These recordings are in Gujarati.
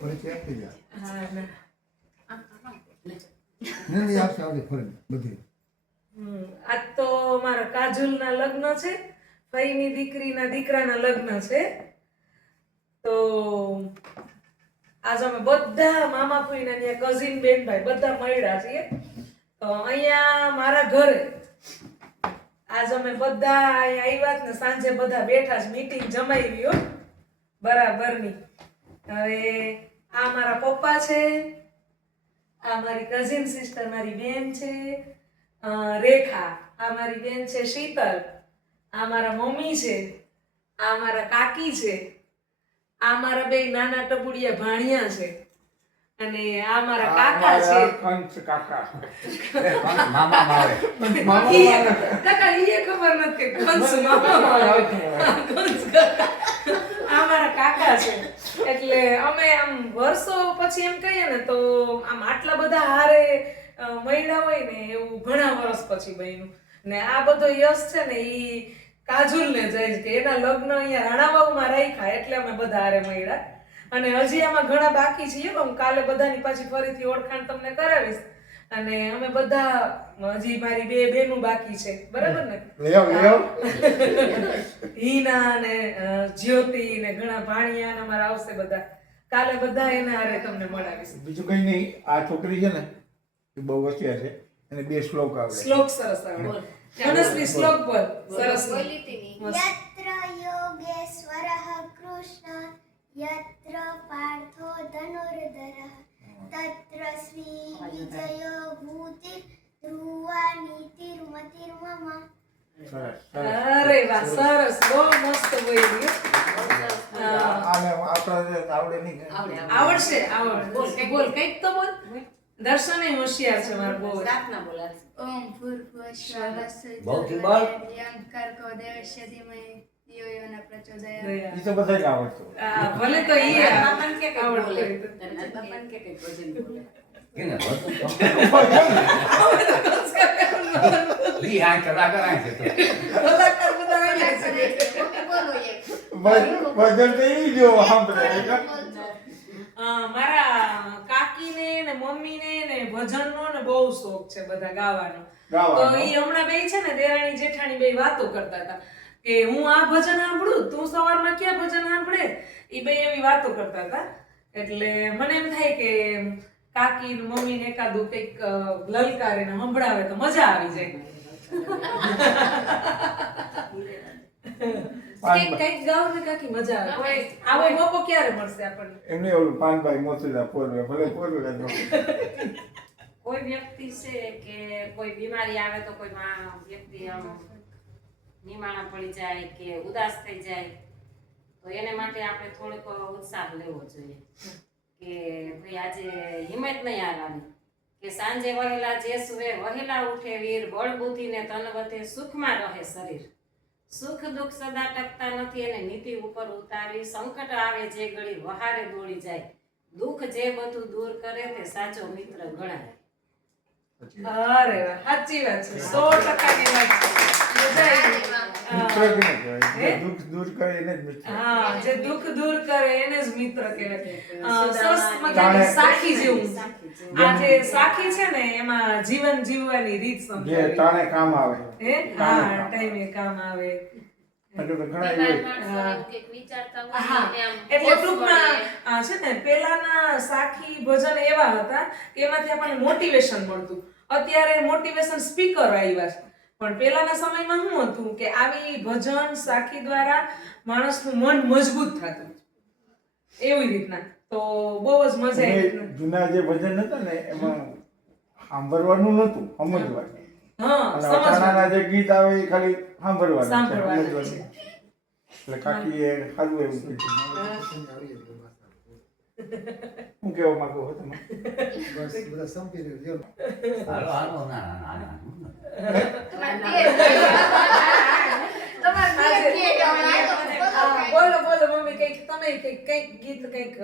પરિચય આપી જા. હા ને નહીં આપશે આવડે ફરી બધી. આજ તો મારા કાજુલના લગ્ન છે, ફઈની દીકરીના દીકરાના લગ્ન છે. તો આજ અમે બધા મામા ફઈના ને કઝિન બેન ભાઈ બધા મળ્યા છીએ. તો અહીંયા મારા ઘરે આજ અમે બધા અહીંયા આવ્યા ને સાંજે બધા બેઠા છે, મીટિંગ જમાવી હો બરાબરની. હવે આ મારા પપ્પા છે, આ મારી કઝિન સિસ્ટર મારી બેન છે રેખા, આ મારી બેન છે શીતલ, આ મારા મમ્મી છે, આ મારા કાકી છે, આ મારા બે નાના ટબુડિયા ભાણિયા છે, અને આ મારા કાકા છે. કંસ કાકા મામા માવે કાકા ઈ ખબર નથી કે કંસ મામા આવે કંસ કાકા. આ મારા કાકા છે. એટલે અમે આમ વર્ષો પછી એમ કહીએ ને તો આમ આટલા બધા હારે મળ્યા હોય ને એવું ઘણા વર્ષ પછી બન્યું. ને આ બધો યશ છે ને ઈ કાજુલને જાય કે એના લગ્ન અહીંયા રાણાવાવમાં રાખ્યા એટલે અમે બધા હારે મળ્યા. અને હજી આમાં ઘણા બાકી છે. હું કાલે બધાની પાછી ફરીથી ઓળખાણ તમને કરાવીશ. અને અમે બધા હજી મારી બે બેનું બાકી છે, બરાબર ને? હીના ને જ્યોતિ ને ઘણા ભાણિયા ને અમારા આવશે બધા. કાલે બધા એને હારે તમને મળાવીશ. બીજું કઈ નહીં, આ છોકરી છે ને એ બહુ હોશિયાર છે અને 2 શ્લોક આવડે. શ્લોક સરસ આવડે. મનસ્વી શ્લોક બોલ સરસ. યત્ર યોગેશ્વરઃ કૃષ્ણ યત્ર પાર્થો ધનુર્ધરઃ તત્ર શ્રી વિજયો ભૂતિ ધ્રુવા નીતિર્મતિર્મમ. અરે વાહ, સરસ, બહુ મસ્ત બોલ્યું. આને આપણે આવડે નહીં. આવડશે આવડશે. બોલ કંઈક તો બોલ. દર્શન એ હોશિયાર છે મારો બહુ. પ્રાર્થના બોલાવે. ઓમ ભૂર્ભુવઃ બહુથી બોલ. કર્કો દેવસ્ય ધીમહિ ધિયો યો ન પ્રચોદયાત્. એ તો બધાય આવડતું. ભલે તો ઈ બાપાને કે કંઈક બોલે. આવડતું. બાપાને કે કંઈક ભજન બોલે. કેને બધું ઈ આ કલાકાર આ છે તો કલાકાર બધા આવ્યા છે. બોલો એક. ભજન તો ઈ જો સાંભળે. મારા કાકીને ને મમ્મીને ને ભજનનો ને બહુ શોખ છે બધા ગાવાનો. તો ઈ હમણાં બે છે ને દેરાણી જેઠાણી બે વાતો કરતા હતા કે હું આ ભજન સાંભળું, તું સવારમાં ક્યાં ભજન સાંભળે. ઈ બે એવી વાતો કરતા હતા. એટલે મને એમ થાય કે કાકી ને મમ્મી ને એકાદું કંઈક લલકારે ને સંભળાવે તો મજા આવી જાય. કંઈક ગાવ ને કાકી મજા આવે. કોઈ આવો મોકો ક્યારે મળશે આપણને? એમને ઓલું પાનભાઈ મોતીલા પોરવે ભલે પોરવે કોઈ વ્યક્તિ છે કે કોઈ બીમારી આવે તો કોઈ વ્યક્તિ આમ નિમાણા પડી જાય કે ઉદાસ થઈ જાય તો એને માટે આપણે થોડોક ઉત્સાહ લેવો જોઈએ કે ભાઈ આજે હિંમત નહીં હારવાની, કે સાંજે વહેલા જે સુવે વહેલા ઉઠે વીર, બળ બુદ્ધિ ને તન વધે, સુખમાં રહે શરીર. સુખ દુઃખ સદા ટકતા નથી એને નીતિ ઉપર ઉતારી, સંકટ આવે જે ઘડી વહારે દોડી જાય, દુઃખ જે બધું દૂર કરે તે સાચો મિત્ર ગણાય. અરે વાહ, સાચી વાત છે, 100%ની વાત છે. મજા આવી. દુઃખ દૂર કરે એને જ મિત્ર. હા, જે દુઃખ દૂર કરે એને જ મિત્ર કહેવાય. સરસ મજાની સાખી જેવું. આ જે સાખી છે ને એમાં જીવન જીવવાની રીત જે સમજાવી. ટાણે કામ આવે. હે? હા, ટાઈમે કામ આવે. એટલે તો ઘણા એવું હા, એટલે ટૂંકમાં છે ને પેલાના સાખી ભજન એવા હતા કે એમાંથી આપણને મોટિવેશન મળતું. અત્યારે મોટિવેશન સ્પીકર આવ્યા છે, પણ પેલાના સમયમાં શું હતું કે આવી ભજન સાખી દ્વારા માણસનું મન મજબૂત થતું એવી રીતના. તો બહુ જ મજા આવી. જૂના જે ભજન હતા ને એમાં સાંભળવાનું નતું, સમજવાનું. હા, અને સમજવાનું. અટાણાના જે ગીત આવે એ ખાલી સાંભળવાનું છે, સાંભળવાનું સમજવાનું. એટલે કાકીએ સારું એવું કીધું. હું કેવા માંગુ છો તમે? બસ બધા સંપી રહ્યું. હાલો હાલો ના ના ના બોલો બોલો મમ્મી, કઈક તમે કઈક ગીત કઈક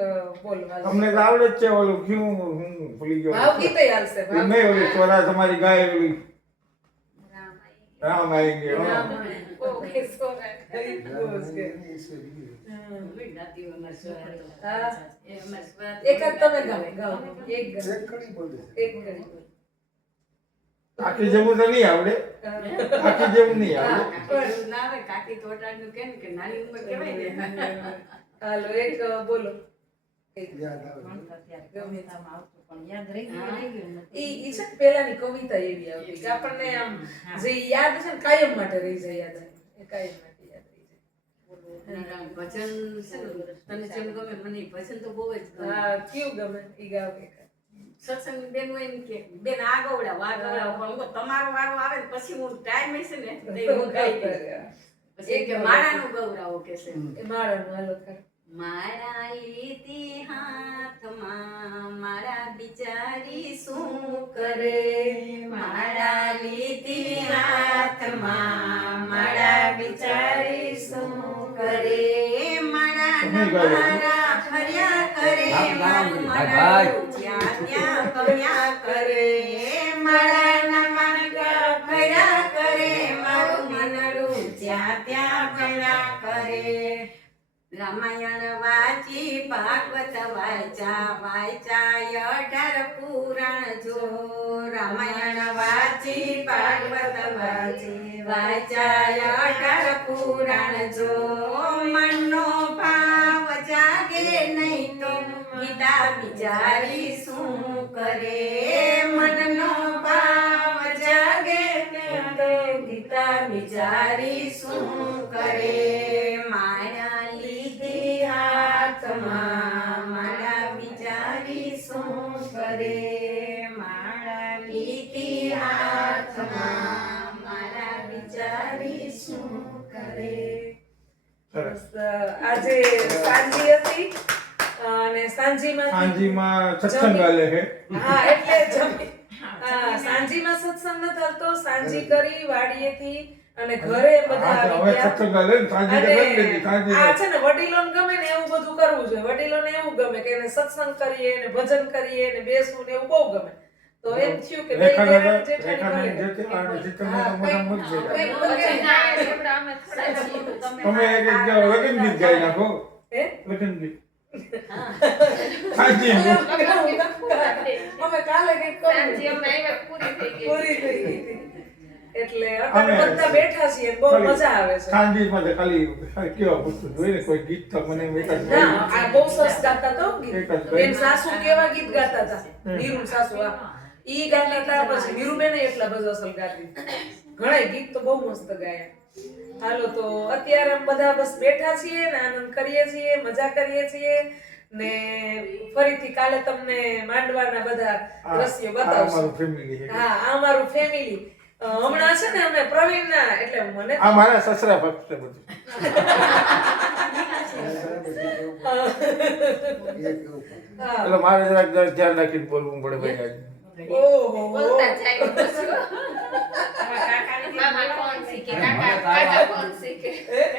બોલો. તમને તો આવડે જ છે ઓલું ક્યું હું ભૂલી ગયો. ભાવ ગીતે હાલશે. ભાવ નહીં ઓલી સ્વરા તમારી ગાય ઓલી રામ આવી ગયો રામ. ઓકે સોરે બહુ જ કે. હમ. વિદ્યાર્થીઓના સ્વર હા. એમાં સ્વર એક જ તમે ગાઓ એક ગમે. એક કડી બોલે એક કરી. આખી જેવું તો નહીં આવડે આખી જેવું નહીં આવડે કાકી ના આવે કાકી તોટાનું કેમ કે નાની ઉંમર કહેવાય ને હાલો એક બોલો એક. યાદ આવે ગમે તેમ આવતું પણ યાદ રહી ગયું ઈ છે ને પેલાની કવિતા એવી આવતી કે આપણને આમ જે યાદ છે ને કાયમ માટે રહી જાય યાદ આવે. એ કાયમ માટે યાદ રહી જાય. ભજન છે ને તને જેમ ગમે મને ઈ ભજન તો બહુ જ ગમે હા કયું ગમે ઈ ગાવ એક. સત્સંગ બેન હોય ને કે બેન આ ગવડાવો પણ હું તમારો વારો આવે ને પછી હું ટાઈમ હશે ને તો હું ગાઈ દઈશ. પછી કે માળાનું ગવડાવો કે છે એ માળાનું હાલો કર. મારા લીધી હાથમાં મારા બિચારી શું કરે મારા લીધી હાથમાં મારા બિચારી શું કરે મારા મારા ફર્યા કરે મારું મનડું જ્યાં ત્યાં ફર્યા કરે મારા મારા ફર્યા કરે મારું મનડું જ્યાં ત્યાં ફર્યા કરે રામાયણ વાંચી ભાગવત વાંચ્યા 18 પુરાણ જો રામાયણ વાંચી ભાગવત વાંચ્યા 18 પુરાણ જો મનનો ભાવ જાગે નહીં તો ગીતા બિચારી શું કરે મનનો ભાવ જાગે નહીં તો ગીતા બિચારી શું કરે મારા મારા બિચારી શું કરે મારા લીધી હાથમાં મારા બિચારી શું કરે સરસ આજે સાંજી હતી અને સાંજીમાં સત્સંગ આલે છે હા એટલે જમી સાંજીમાં સત્સંગ ન થતો સાંજી કરી વાડીએથી અને ઘરે બધા આવી હવે ગયા. સત્સંગ આલે ને સાંજી તો કરી લીધી સાંજી આ છે ને વડીલોને ગમે ને એવું બધું કરવું જોઈએ. વડીલોને એવું ગમે કે એને સત્સંગ કરીએ ને ભજન કરીએ ને બેસવું ને એવું બહુ ગમે. તો એમ થયું કે ભાઈ રેખાના જેઠાણી કરે. જેઠાણી જીતનના મોટા મત છે કંઈક વગેરે. તમે એક લગ્ન ગીત ગાઈ નાખો હે? લગ્ન ગીત સાંજી અમે કાલે કંઈક કર્યું. પૂરી થઈ ગઈ હતી. એટલે અત્યારે બધા બેઠા છીએ બહુ મજા આવે છે. સાંજી માં ખાલી કેવા વસ્તુ જોઈએ ને કોઈ ગીત તો મને એક જ ના આ બહુ સરસ ગાતા હતા હો ગીત. એક જ ભાઈ. એમ સાસુ કેવા ગીત ગાતા હતા નીરુ સાસુ હા ઈ ગાતા હતા પછી નીરુબેન એટલા બધા અસલ ગાતી ઘણા ગીત તો બહુ મસ્ત ગાયા. હાલો તો અત્યારે આમ બધા બસ બેઠા છીએ ને આનંદ કરીએ છીએ મજા કરીએ છીએ ને ફરીથી કાલે તમને માંડવાના બધા દ્રશ્યો બતાવશું. અમારું ફેમિલી છે હા આ અમારું ફેમિલી હમણાં છે ને અમે પ્રવીણના એટલે મને આ મારા સસરા ભક્ત છે બધું હા. એટલે મારે જરાક ધ્યાન રાખીને બોલવું પડે ભાઈ આજે. ઓહો બોલતા જાય પછી મામા કોણ શીખે કાકા કોણ શીખે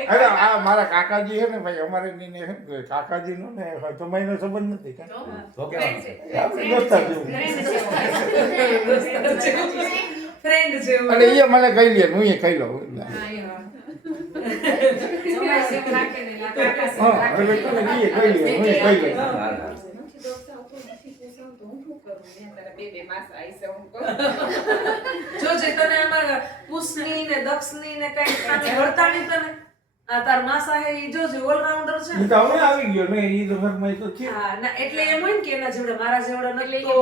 અરે આ મારા કાકાજી છે ને ભાઈ અમારે નીને છે ને કાકાજી નો ને તમારીનો સંબંધ નથી કા તો કે આપણે દોસ્તાર જેવું. ફ્રેન્ડ જેવું અને એ મને કહી લે હું એ કહી લઉં હા એટલે તને એ કહી લે હું એ કહી લઉં જોજે તને આમાં પુષ્ની ને દક્ષની ને કઈ ખામી હડતાળી તને આ તાર માસા હે ઈ જોજે ઓલરાઉન્ડર છે એ તો હવે આવી ગયો ને એ તો ઘરમાં તો છે હા ના એટલે એમ હોય ને કે એના જોડે મારા જેવડો નથી તો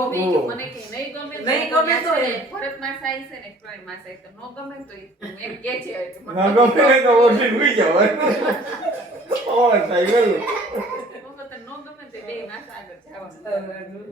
મને કે નહીં ગમે નહીં ગમે તો એ. ભરત માં સાઈ છે ને પ્રવીણ માં સાઈ તો નો ગમે તો એમ કે છે ના ગમે ને તો ઓછી હોઈ જાવ ઓ સાહેબ નો ગમે તો બે માસ આગળ જવાનું